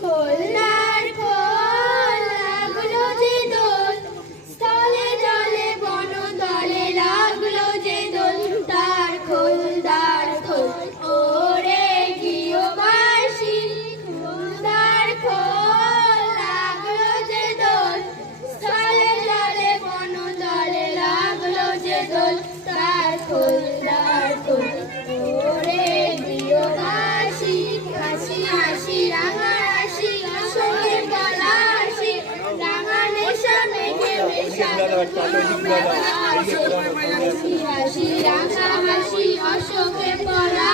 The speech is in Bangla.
খোলনার খোল লাগলো যে দোল, স্থলে জলে বন তলে লাগলো যে দোল, তার খোল তার খোল ওরে গৃহবাসী, তার খোল লাগলো যে দোল, স্থলে জলে বন তলে লাগলো যে দোল, তার খোল তার খোল ওরে গৃহবাসী। হাসি হাসি রাঙা হাসি অশোকের গলা হাসি, রাঙা নেশা মেঘে মেশা হাসি হাসি রাঙা হাসি অশোকের গলা